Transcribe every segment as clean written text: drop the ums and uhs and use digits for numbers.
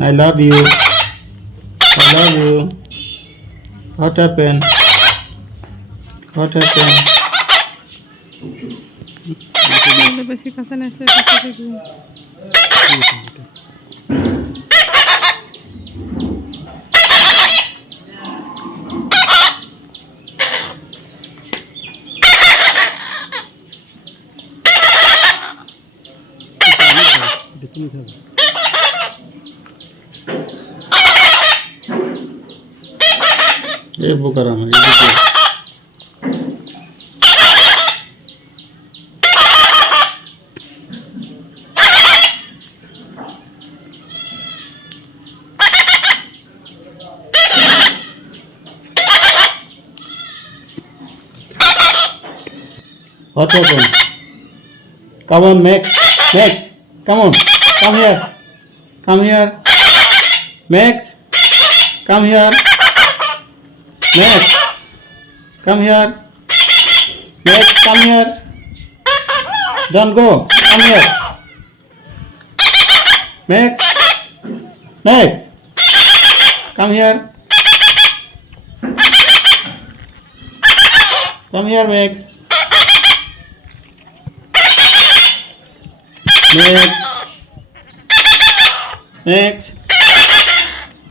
I love you. I love you. What happened? What happened? বেশি কাছে না আসলে এটা দেখবি। ये बोकर আমার What happened? Come on, Max. Max, come on. Come here. Come here. Max, come here. Max, come here. Max, come here. Don't go. Come here. Max, Max, come here. Come here, Max. Max, Max,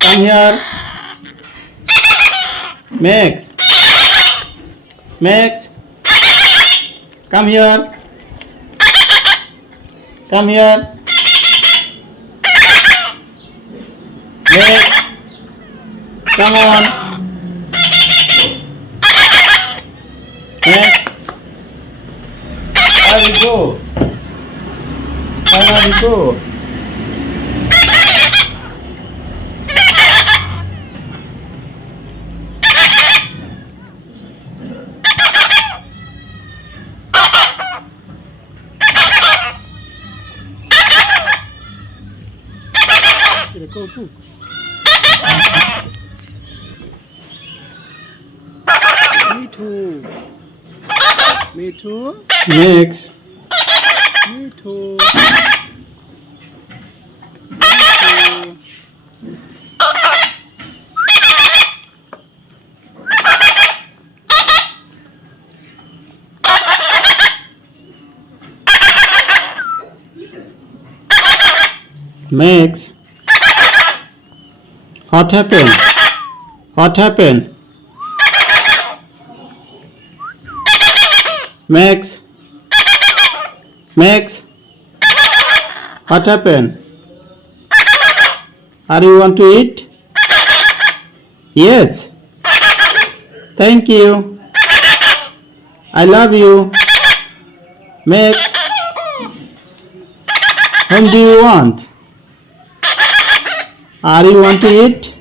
come here. Max, Max, come here. Come here. Max, come on. Max, where you go? Where you go? Go cook. Me too. Me too. Max, Me too. Me too. Max, what happened? What happened? Max, Max, what happened? Are you want to eat? Yes. Thank you. I love you. Max, whom do you want? Are you want to eat?